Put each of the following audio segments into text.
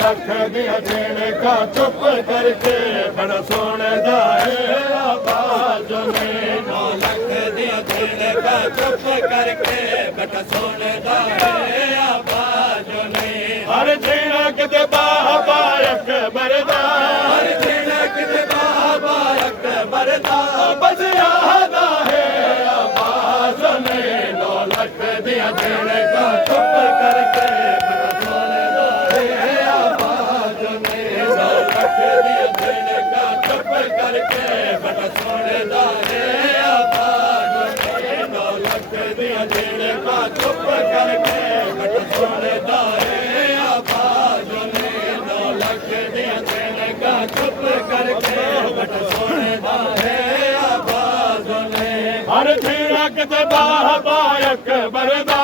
लख दिया देने का चुप करके बड़ा सोने दा है आवाज ने 9 लख दिया देने का चुप करके बड़ा सोने दा है आवाज ने हर जीना किते बाबा अकबर दा हर जीना किते बाबा अकबर दा बस याद है आवाज ने 9 लख दिया देने का चुप करके बड़ा सोने दा है आवाज ने 9 लख दिया देने का चुप करके बड़ा सोने दा है आवाज ने 9 लख दिया देने का चुप करके बड़ा सोने दा है आवाज ने 9 लख दिया देने का चुप करके बड़ा सोने दा है आवाज ने हर जीना किते बाबा अकबर दा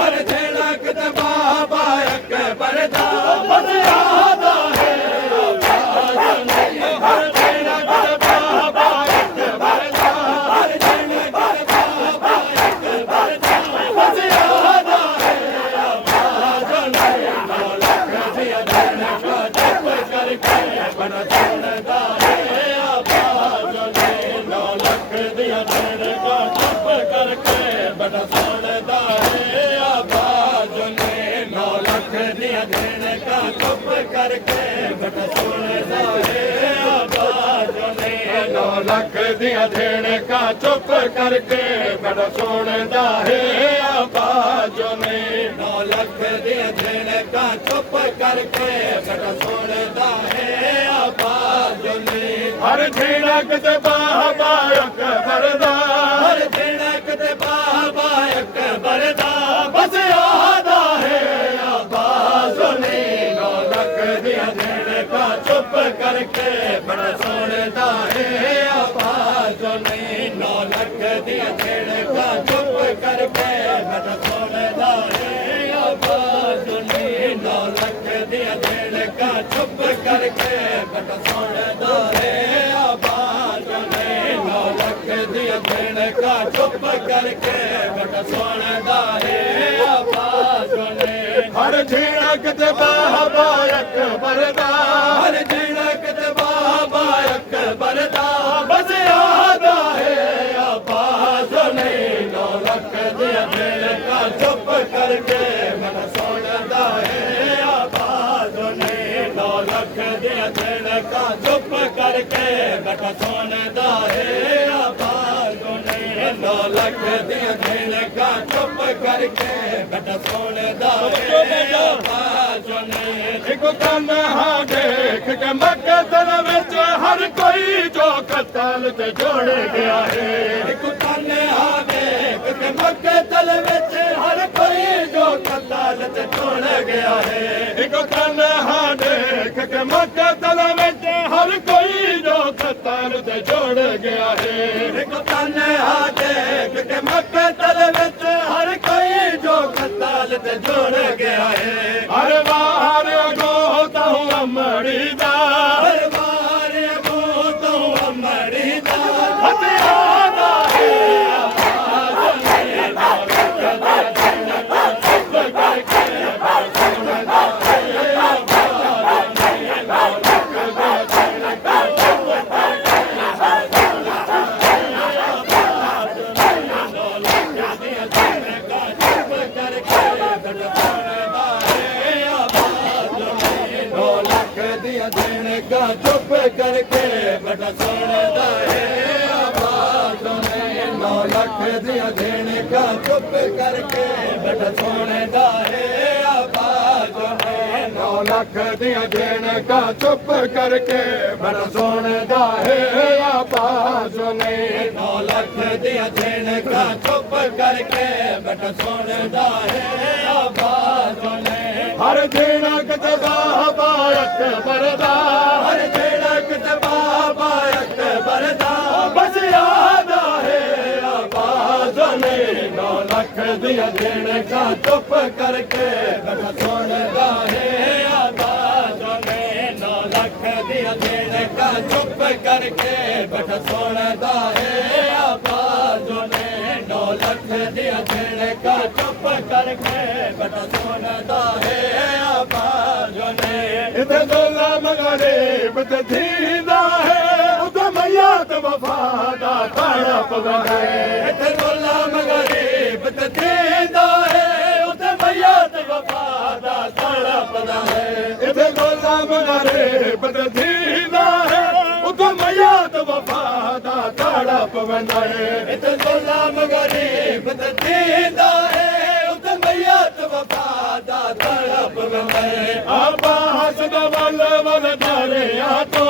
हर जेड़ा किते बाबा अकबर दा बस याद है आवाज ने हर जीना किते बाबा अकबर दा हर जेड़ा किते बाबा अकबर दा बस याद है आवाज ने 9 लख दिया देने का चुप करके बड़ा सुनदा है आवाज ने 9 लख दिया देने का चुप करके बड़ा सुनदा है आवाज ने 9 लख दिया देने का चुप करके बड़ा सुनदा है आवाज ने 9 लख दिया देने का चुप करके बड़ा सुनदा है आवाज ने 9 लख दिया देने का चुप करके बड़ा सुनदा है आवाज ने हर जीना किते बाबा अकबर दा हर जेड़ा किते बाबा अकबर दा बस याद है आवाज ने 9 लख दिया देने का चुप करके बड़ा सुनदा है आवाज ने 9 लख दिया देने का चुप करके बड़ा सुनदा है आवाज ने 9 लख दिया देने का चुप करके बड़ा सुनदा है आवाज ने 9 लख दिया देने का चुप करके बड़ा सुनदा है आवाज ने हर जीना किते बाबा अकबर दा हर जेड़ा किते बाबा अकबर दा बस याद है आवाज ने 9 लख दिया देने का चुप करके बड़ा सुनदा है आवाज ने 9 लख दिया देने का चुप करके बड़ा सुनदा है आवाज ने 9 लख दिया देने का चुप करके बड़ा सुनदा है आवाज ने एक कन हा देख के मकतल विच हर कोई जो कतल ते जोड़ गया है एक ताने आ देख के मकतल विच हर कोई जो कताल ते छोड़ गया है एक कन हा देख के मकतल विच हर कोई जो कतल ते जोड़ गया है एक ताने आ देख के मकतल विच हर कोई जो कताल ते जोड़ गया है हर बार गो तहु अमड़ी दा हर बार अबू तू अमरी दा हथियार है आवाज ने 9 लख दिया देने का चुप करके बड़ा सुनदा है आवाज ने 9 लख दिया देने का चुप करके बड़ा सुनदा है आवाज ने 9 लख दिया देने का चुप करके बड़ा सुनदा है आवाज ने 9 लख दिया देने का चुप करके बड़ा सुनदा है आवाज ने 9 लख दिया देने का चुप करके बड़ा सुनदा है आवाज ने 9 लख दिया देने का चुप करके बड़ा सुनदा है आवाज ने 9 लख दिया देने का चुप करके बड़ा सुनदा है आवाज ने हर जीना किते बाबा अकबर दा हर जेड़ा किते बाबा अकबर दा बस याद है आवाज ने 9 लख दिया देने का चुप करके बड़ा सुनदा है आवाज ने 9 लख दिया देने का चुप करके बड़ा सुनदा है आवाज ने 9 लख दिया देने का चुप करके बड़ा सुनदा है आवाज ने इथे दोला मगरीब ते थींदा है उते मैयत वफा दा तड़पदा है इथे दोला मगरीब ते थींदा है उते मैयत वफा दा तड़पदा है इथे दोला मगरीब ते थींदा है उते मैयत वफा दा तड़पदा है इथे दोला मगरीब ते थींदा है उते मैयत वफा दा तड़पदा है आबास दा वल वल दरिया तो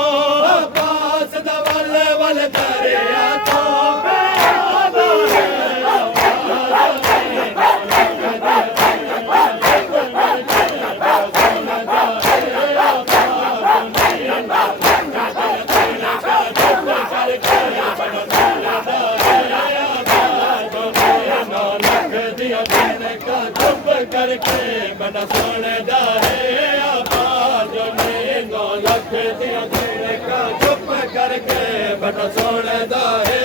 आबास दा वल वल दरिया तो करके बड़ा सोनेदा है आबाद ने 9 लाख दिया देने का चुप करके बड़ा सोनेदा है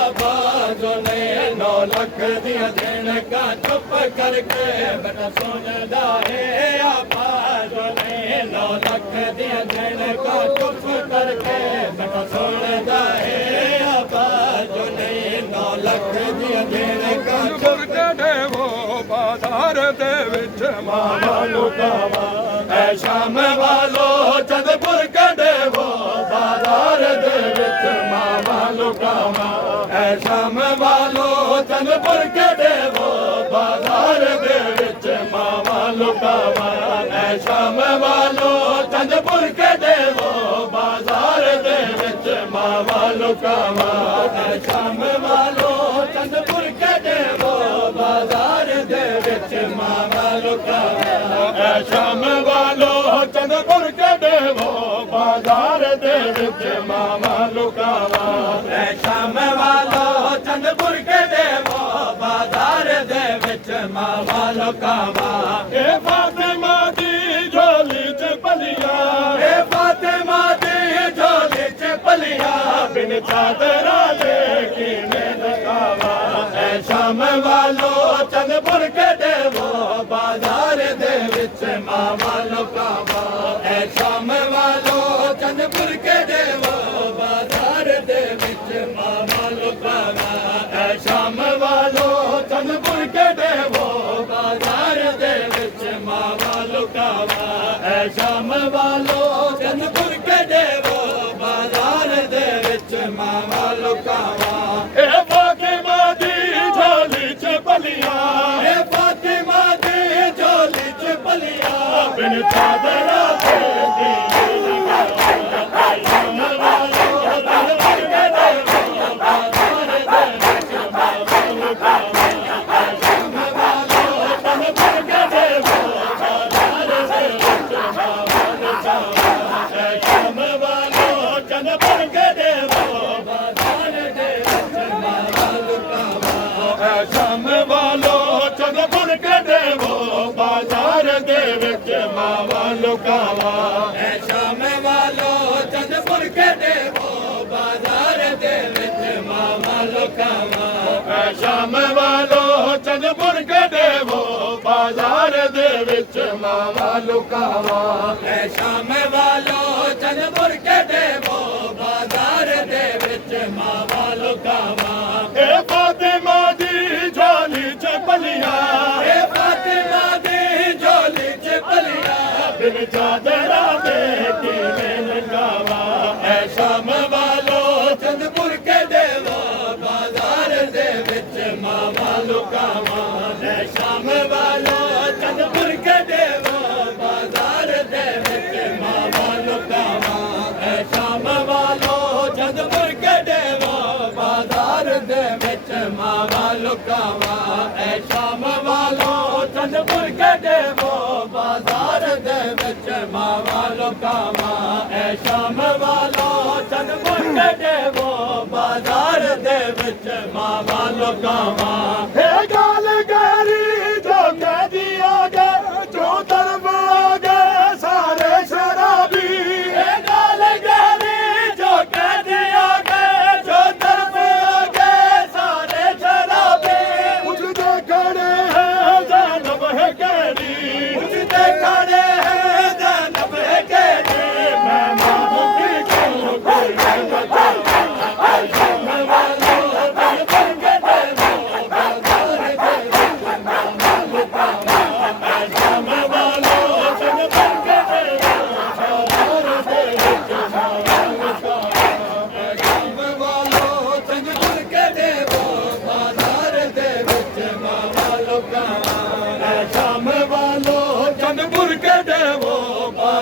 आबाद ने 9 लाख दिया देने का चुप करके बड़ा सोनेदा है आबाद ने 9 लाख दिया देने का चुप करके बड़ा सोनेदा है आबाद ने 9 लाख दिया देने का चुप देवो बाजार दे विच मावा लुकावा ऐ शाम वालो चंदपुर कडेवो बाजार दे विच मावा लुकावा ऐ शाम वालो चंदपुर कडेवो बाजार दे विच मावा लुकावा ऐ शाम वालो चंदपुर कडेवो बाजार दे विच मावा लुकावा ऐ शाम वालो चंदपुर कडेवो बाजार दे विच मावा लुकावा ऐ शाम वालो चंदपुर कडेवो बाजार दे विच मावा लुकावा ऐ शाम वालो चंदपुर कडेवो बाजार दे विच मावा लुकावा ए फातिमा दी झोली च पलिया ए फातिमा दी झोली च पलिया बिन चादरा दे कीने लकावा ऐ शाम वालो चंदपुर कडेवो बाजार दे विच मावा लुकावा ऐ शाम वालो चंदपुर कडेवो बाजार दे विच मावा लुकावा ऐ शाम वालो चंदपुर कडेवो बाजार दे विच मावा लुकावा ऐ शाम वालो चंदपुर कडेवो बाजार दे विच मावा लुकावा ए फातिमा दी झोली च पलिया ए फातिमा दी झोली च पलिया बिन चादरा दे कीने लकावा शाम वालो चंदपुर कडेवो बाजार दे विच मावा लुकावा ऐ शाम वालो चंदपुर कडेवो बाजार दे विच मावा लुकावा ऐ शाम वालो चंदपुर कडेवो बाजार दे विच मावा लुकावा ऐ शाम वालो चंदपुर कडेवो बाजार दे विच मावा लुकावा ऐ शाम वालो चंदपुर कडेवो बाजार दे विच मावा लुकावा ऐ शाम वालो चंदपुर कडेवो बाजार दे विच मावा लुकावा ऐ शाम वालो चंदपुर कडेवो बाजार दे विच मावा लुकावा ए फातिमा दी झोली च पलिया ए फातिमा दी झोली च पलिया बिन चादरा दे कीने लकावा ऐ शाम वालो चंदपुर कडेवो बाजार दे विच मावा लुकावा ऐ शाम वालो चंदपुर कडेवो बाजार दे विच मावा लुकावा ऐ शाम वालो चंदपुर कडेवो बाजार दे विच मावा लुकावा ऐ शाम वालो चंदपुर कडेवो बाजार दे विच मावा लुकावा ऐ शाम वालो चंदपुर कडेवो बाजार दे विच मावा लुकावा हे गाल गहरी जो कह दिया गया जो तरफ आ गए सारे शराबी ए गाल गहरी जो कह दिया गए जो तरफ आ गए सारे शराबी मुझे खड़े हैं जानब है कहरी मुझे खड़े हैं जानब है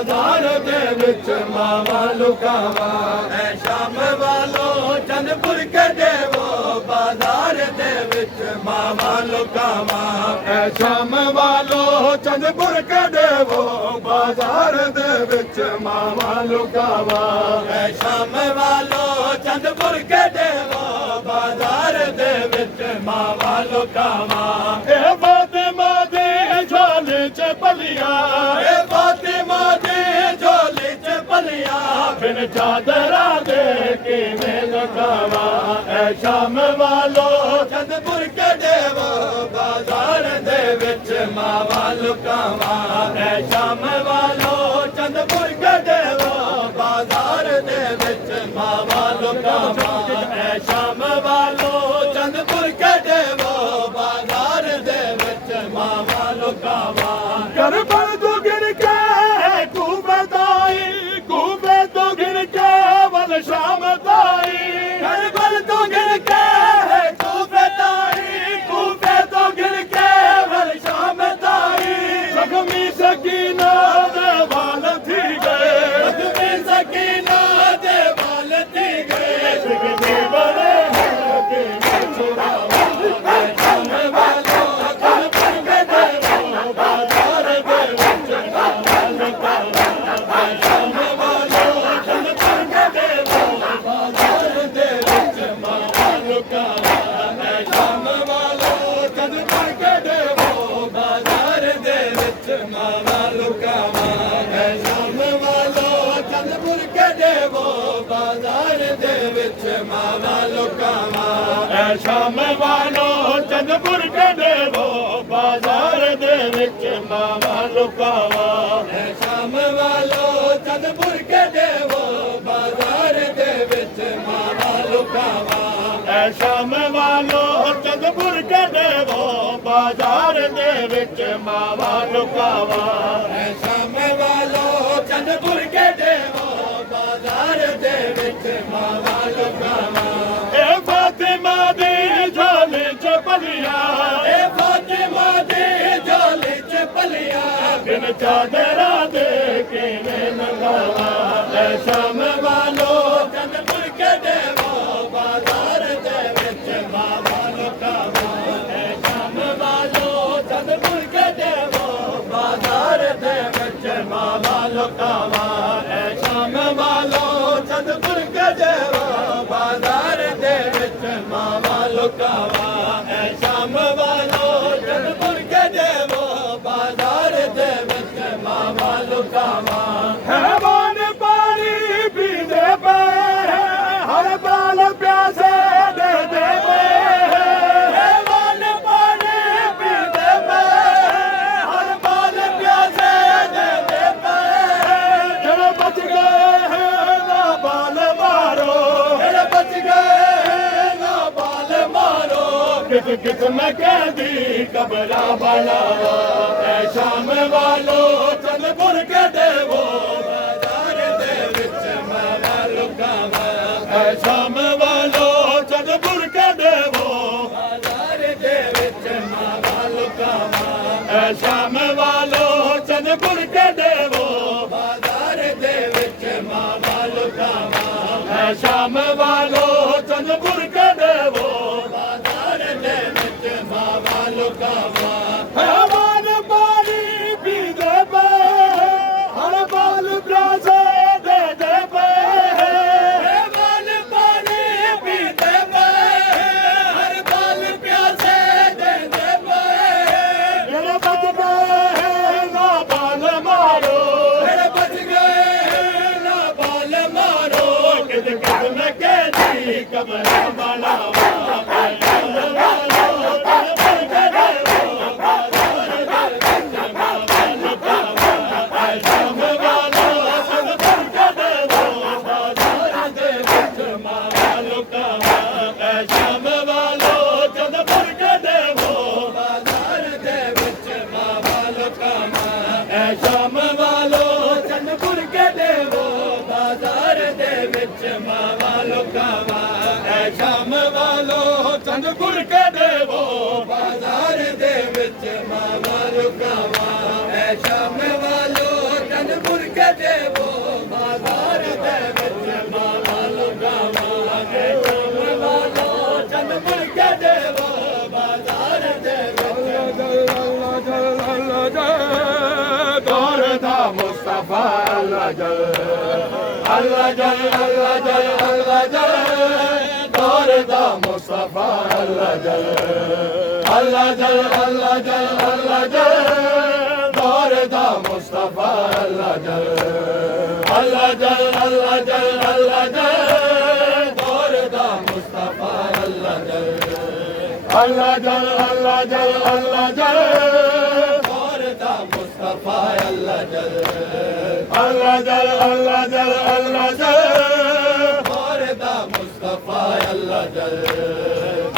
ਬਾਜ਼ਾਰ ਦੇ ਵਿੱਚ ਮਾਵਾ ਲੁਕਾਵਾ ਐ ਸ਼ਾਮ ਵਾਲੋ ਚੰਦਪੁਰ ਕੇ ਦੇਵੋ ਬਾਜ਼ਾਰ ਦੇ ਵਿੱਚ ਮਾਵਾ ਲੁਕਾਵਾ ਐ ਸ਼ਾਮ ਵਾਲੋ ਚੰਦਪੁਰ ਕੇ ਦੇਵੋ ਬਾਜ਼ਾਰ ਦੇ ਵਿੱਚ ਮਾਵਾ ਲੁਕਾਵਾ ਐ ਸ਼ਾਮ ਵਾਲੋ ਚੰਦਪੁਰ ਕੇ ਦੇਵੋ ਬਾਜ਼ਾਰ ਦੇ ਵਿੱਚ ਮਾਵਾ ਲੁਕਾਵਾ ਇਹ ਫਾਤਿਮਾ ਦੀ ਝੋਲੀ ਚ ਪਲੀਆਂ ਏ ਫਾਤਿਮਾ ਦੀ ਝੋਲੀ ਚ ਪਲੀਆਂ ਬਿਨ ਚਾਦਰਾਂ ਦੇ ਕਿਵੇਂ ਲੁਕਾਵਾ ਐ ਸ਼ਾਮ ਵਾਲੋ ਚੰਦਪੁਰ ਕੇ ਦੇਵੋ ਬਾਜ਼ਾਰ ਦੇ ਵਿੱਚ ਮਾਵਾ ਲੁਕਾਵਾ ਐ ਸ਼ਾਮ ਵਾਲੋ ਚੰਦਪੁਰ ਕੇ ਦੇਵੋ ਬਾਜ਼ਾਰ ਦੇ ਵਿੱਚ ਮਾਵਾ ਲੁਕਾਵਾ ਐ ਸ਼ਾਮ ਵਾਲੋ ਚੰਦਪੁਰ ਕੇ ਦੇਵੋ ਬਾਜ਼ਾਰ ਦੇ ਵਿੱਚ ਮਾਵਾ ਲੁਕਾਵਾ ਕਰਬਲ ਤੋਂ ਗਿਰ ਕੇ ਕੂਬੇ ਤੋਂ ਗਿਰ ਕੇ ਵੱਲ ਸ਼ਾਮ ਤਾਈ ਕਰਬਲ ਤੋਂ ਗਿਰ ਕੇ ਕੂਫੇ ਤੋਂ ਗਿਰ ਕੇ ਵਲ ਸ਼ਾਮ ਤਾਈ ਜ਼ਖਮੀ ਸਕੀਨਾ ਦੇ ਵਾਲ ਥੀ ਗਏ ਜ਼ਖਮੀ ਸਕੀਨਾ ਦੇ ਵਾਲ ਥੀ ਗਏ ਸਿੱਖੀ ਬੜੇ ਕੇ ਛੁਡਾਵਾ ਸ਼ਾਮ ਵਾਲੋ ਚੰਦਪੁਰ ਕੇ ਦੇਵੋ ਬਾਜ਼ਾਰ ਦੇ ਵਿੱਚ ਮਾਵਾ ਲੁਕਾਵਾ ਸ਼ਾਮ ਵਾਲੋ ਚੰਦਪੁਰ ਕੇ ਦੇਵੋ ਬਾਜ਼ਾਰ ਦੇ ਵਿੱਚ ਮਾਵਾ ਲੁਕਾਵਾ ਐ ਸ਼ਾਮ ਵਾਲੋ ਚੰਦਪੁਰ ਕੇ ਦੇਵੋ ਬਾਜ਼ਾਰ ਦੇ ਵਿੱਚ ਮਾਵਾ ਲੁਕਾਵਾ ਐ ਸ਼ਾਮ ਵਾਲੋ ਚੰਦਪੁਰ ਕੇ ਦੇਵੋ ਬਾਜ਼ਾਰ ਦੇ ਵਿੱਚ ਮਾਵਾ ਲੁਕਾਵਾ ਐ ਸ਼ਾਮ ਵਾਲੋ ਚੰਦਪੁਰ ਕੇ ਦੇਵੋ ਬਾਜ਼ਾਰ ਦੇ ਵਿੱਚ ਮਾਵਾ ਲੁਕਾਵਾ ਐ ਸ਼ਾਮ ਵਾਲੋ ਚੰਦਪੁਰ ਕੇ ਦੇਵੋ ਬਾਜ਼ਾਰ ਦੇ ਵਿੱਚ ਮਾਵਾ ਲੁਕਾਵਾ ਐ ਸ਼ਾਮ ਵਾਲੋ ਚੰਦਪੁਰ ਕੇ ਦੇਵੋ ਬਾਜ਼ਾਰ ਦੇ ਵਿੱਚ ਮਾਵਾ ਲੁਕਾਵਾ ਐ ਸ਼ਾਮ ਵਾਲੋ ਚੰਦਪੁਰ ਕੇ ਦੇਵੋ ਬਾਜ਼ਾਰ ਦੇ ਵਿੱਚ ਮਾਵਾ ਲੁਕਾਵਾ ਇਹ ਫਾਤਿਮਾ ਦੀ ਝੋਲੀ ਚ ਪਲੀਆਂ ਏ ਫਾਤਿਮਾ ਦੀ ਝੋਲੀ ਚ ਪਲੀਆਂ ਬਿਨ ਚਾਦਰਾਂ ਦੇ ਕਿਵੇਂ ਲੰਘਾਵਾ ਐ ਸ਼ਾਮ ਵਾਲੋ ਚੰਦਪੁਰ ਕੇ ਦੇਵੋ ਬਾਜ਼ਾਰ ਦੇ ਵਿੱਚ ਮਾਵਾ ਲੁਕਾਵਾ ਐ ਸ਼ਾਮ ਵਾਲੋ ਚੰਦਪੁਰ ਕੇ ਦੇਵੋ ਬਾਜ਼ਾਰ ਦੇ ਵਿੱਚ ਮਾਵਾ ਲੁਕਾਵਾ ਐ ਸ਼ਾਮ ਵਾਲੋ ਚੰਦਪੁਰ ਕੇ ਦੇਵੋ ਬਾਜ਼ਾਰ ਦੇ ਵਿੱਚ ਮਾਵਾ ਲੁਕਾਵਾ ਐ ਸ਼ਾਮ ਵਾਲੋ ਚੰਦਪੁਰ ਕੇ ਦੇਵੋ ਬਾਜ਼ਾਰ ਦੇ ਵਿੱਚ ਮਾਵਾ ਲੁਕਾਵਾ ਹੈਵਾਨ ਪਾਣੀ ਪੀਂਦੇ ਪਏ ਹਰ ਬਾਲ ਪਿਆਸੇ ਦੇ ਦੇ ਪਏ ਹੈਵਾਨ ਪਾਣੀ ਪੀਂਦੇ ਪਏ ਹਰ ਬਾਲ ਪਿਆਸੇ ਦੇ ਪਏ ਜਿਹੜੇ ਬਚ ਗਏ ਨਾ ਬਾਲ ਮਾਰੋ ਜਿਹੜੇ ਬਚ ਗਏ ਨਾ ਬਾਲ ਮਾਰੋ ਕਿਤ ਕਿਤ ਮੈਂ ਕਹਿੰਦੀ ਕਬਰਾਂ ਬਣਾਵਾ ਐ ਸ਼ਾਮ ਵਾਲੋ ਚੰਦਪੁਰ ਕੇ ਦੇਵੋ ਬਾਜ਼ਾਰ ਦੇ ਵਿੱਚ ਮਾਵਾ ਲੁਕਾਵਾ ਐ ਸ਼ਾਮ ਵਾਲੋ ਚੰਦਪੁਰ ਕੇ ਦੇਵੋ ਬਾਜ਼ਾਰ ਦੇ ਵਿੱਚ ਮਾਵਾ ਲੁਕਾਵਾ ਐ ਸ਼ਾਮ ਵਾਲੋ ਚੰਦਪੁਰ ਕੇ ਦੇਵੋ ਬਾਜ਼ਾਰ ਦੇ ਵਿੱਚ ਮਾਵਾ ਲੁਕਾਵਾ ਐ ਸ਼ਾਮ ਵਾਲੋ ਚੰਦਪੁਰ ਕੇ ਦੇਵੋ ਬਾਜ਼ਾਰ ਦੇ ਵਿੱਚ ਮਾਵਾ ਲੁਕਾਵਾ ਹੈਵਾਨ ਪਾਣੀ ਪੀਂਦੇ ਪਏ ਹਰ ਬਾਲ ਪਿਆਸੇ ਦੇ ਦੇ ਪਏ ਹੈਵਾਨ ਪਾਣੀ ਪੀਂਦੇ ਪਏ ਹਰ ਬਾਲ ਪਿਆਸੇ ਦੇ ਪਏ ਜਿਹੜੇ ਬਚ ਗਏ ਨਾ ਬਾਲ ਮਾਰੋ ਜਿਹੜੇ ਬਚ ਗਏ ਨਾ ਬਾਲ ਮਾਰੋ ਕਿਤ ਕਿਤ ਮੈਂ ਕਹਿੰਦੀ ਕਬਰਾਂ ਬਣਾਵਾ ਐ ਸ਼ਾਮ ਵਾਲੋ ਚੰਦਪੁਰ ਕੇ ਦੇਵੋ ਬਾਜ਼ਾਰ ਦੇ ਵਿੱਚ ਮਾਵਾ ਲੁਕਾਵਾ ਐ ਸ਼ਾਮ ਵਾਲੋ ਚੰਦਪੁਰ ਕੇ ਦੇਵੋ ਬਾਜ਼ਾਰ ਦੇ ਵਿੱਚ ਮਾਵਾ ਲੁਕਾਵਾ ਐ ਸ਼ਾਮ ਵਾਲੋ ਚੰਦਪੁਰ ਕੇ ਦੇਵੋ ਬਾਜ਼ਾਰ ਦੇ ਵਿੱਚ ਮਾਵਾ ਲੁਕਾਵਾ ਐ ਸ਼ਾਮ ਵਾਲੋ ਚੰਦਪੁਰ ਕੇ ਦੇਵੋ ਬਾਜ਼ਾਰ ਦੇ ਵਿੱਚ ਮਾਵਾ ਲੁਕਾਵਾ ਐ ਸ਼ਾਮ ਵਾਲੋ ਚੰਦਪੁਰ ਕੇ ਦੇਵੋ ਬਾਜ਼ਾਰ ਦੇ ਵਿੱਚ ਮਾਵਾ ਲੁਕਾਵਾ ਐ ਸ਼ਾਮ ਵਾਲੋ ਚੰਦਪੁਰ ਕੇ अल्लाह जल अल्लाह जल अल्लाह जल अल्लाह जल दौर दा मुस्तफा अल्लाह जल अल्लाह जल अल्लाह जल अल्लाह जल दौर दा मुस्तफा अल्लाह जल अल्लाह जल अल्लाह जल अल्लाह जल दौर दा मुस्तफा अल्लाह जल अल्लाह जल अल्लाह जल अल्लाह जल दौर दा मुस्तफा अल्लाह जल अल्लाह जल अल्लाह जल अल्लाह जल दौर दा मुस्तफा अल्लाह जल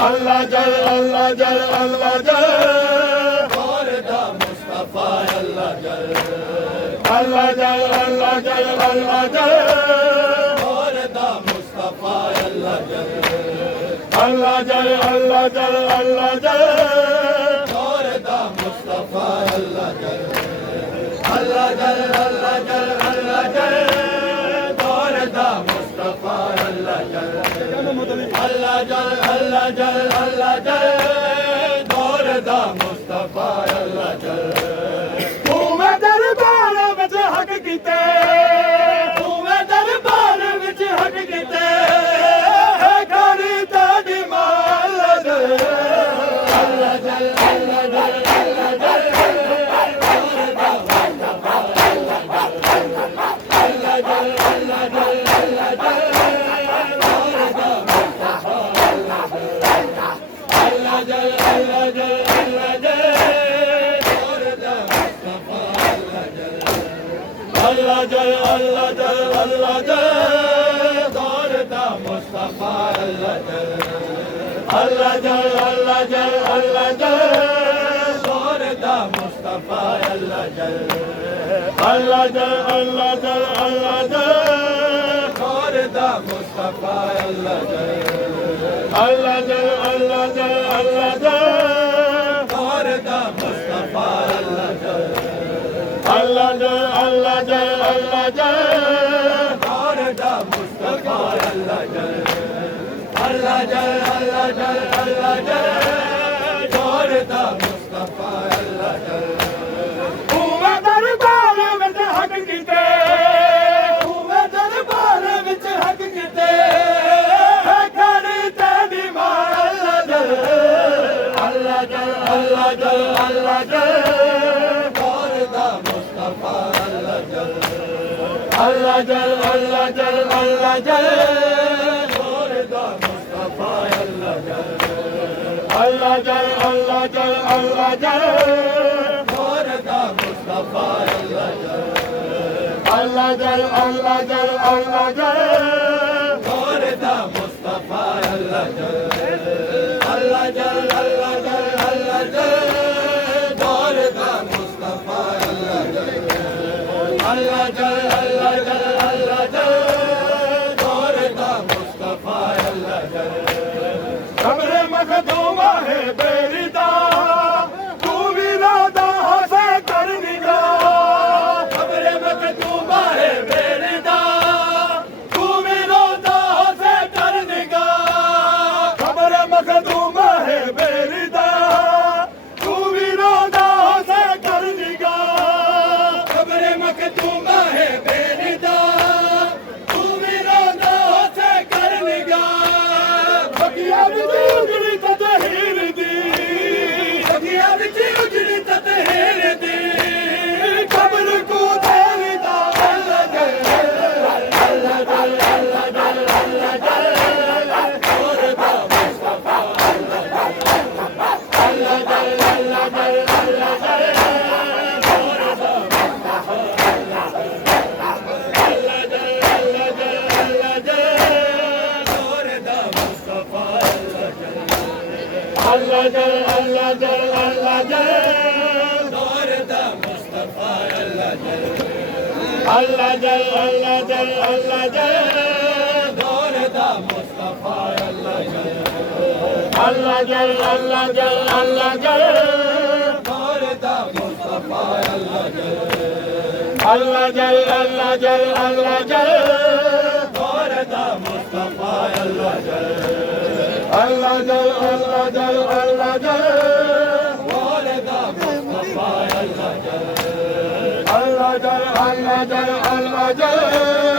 अल्लाह जल अल्लाह जल अल्लाह जल दौर दा मुस्तफा अल्लाह जल अल्लाह जल अल्लाह जल अल्लाह जल दौर दा मुस्तफा अल्लाह जल अल्लाह जल अल्लाह जल अल्लाह जल दौर दा मुस्तफा अल्लाह जल अल्लाह जल अल्लाह जल अल्लाह जल दौर दा मुस्तफा अल्लाह जल अल्लाह जल अल्लाह जल अल्लाह जल दौर दा मुस्तफा अल्लाह जल तूने दरबार विच हक कीते तूने दरबार विच हक कीते करी ताड़ी माल जल अल्लाह जल अल्लाह जल अल्लाह जल अल्लाह जल अल्लाह जल अल्लाह जल अल्लाह जल अल्लाह जल अल्लाह जल दौर दा मुस्तफा अल्लाह जल अल्लाह जल अल्लाह जल अल्लाह जल दौर दा मुस्तफा अल्लाह जल अल्लाह जल अल्लाह जल अल्लाह जल दौर दा मुस्तफा अल्लाह जल अल्लाह जल अल्लाह जल अल्लाह जल दौर दा मुस्तफा अल्लाह जल अल्लाह जल अल्लाह जल अल्लाह जल दौर दा मुस्तफा अल्लाह जल अल्लाह जल अल्लाह जल अल्लाह जल दौर दा मुस्तफा अल्लाह जल अल्लाह जल अल्लाह जल अल्लाह जल दौर दा मुस्तफा अल्लाह जल तूने दरबार विच हक कीते तूने दरबार विच हक कीते करी ताड़ी माल अल्लाह जल अल्लाह जल अल्लाह जल अल्लाह जल दौर दा मुस्तफा अल्लाह जल अल्लाह जल अल्लाह जल अल्लाह जल दौर दा मुस्तफा अल्लाह जल अल्लाह जल अल्लाह जल अल्लाह जल दौर दा मुस्तफा अल्लाह जल अल्लाह जल अल्लाह जल अल्लाह जल दौर दा मुस्तफा अल्लाह जल अल्लाह जल अल्लाह जल अल्लाह जल दौर दा मुस्तफा अल्लाह जल अल्लाह जल अल्लाह जल अल्लाह जल दौर दा मुस्तफा अल्लाह जल कब्र मखदूमा है बेरिदा तू भी रादा हसे कर निगाह कब्र मखदूमा है बेरिदा तू भी रादा हसे कर निगाह कब्र मखदूमा है बेरिदा तू भी रादा हसे कर निगाह कब्र मखदूमा है बेरिदा तू भी रादा हसे कर निगाह बगिया विच उजड़ी ततहीर दी बगिया विच उजड़ी ततहीर दी कब्र को देविदा अल्लाह जल अल्लाह जल अल्लाह जल अल्लाह जल दौर दा मुस्तफा अल्लाह जल अल्लाह जल अल्लाह जल अल्लाह जल दौर दा मुस्तफा अल्लाह जल अल्लाह जल अल्लाह जल अल्लाह जल दौर दा मुस्तफा अल्लाह जल अल्लाह जल अल्लाह जल अल्लाह जल दौर दा मुस्तफा अल्लाह जल अल्लाह जल अल्लाह जल अल्लाह जल दौर दा मुस्तफा अल्लाह जल अल्लाह जल अल्लाह जल अल्लाह जल दौर दा मुस्तफा अल्लाह जल अल्लाह जल अल्लाह जल अल्लाह जल दौर दा मुस्तफा अल्लाह जल अल्लाह जल अल्लाह जल अल्लाह जल दौर दा मुस्तफा अल्लाह जल अल्लाह जल अल्लाह जल अल्लाह जय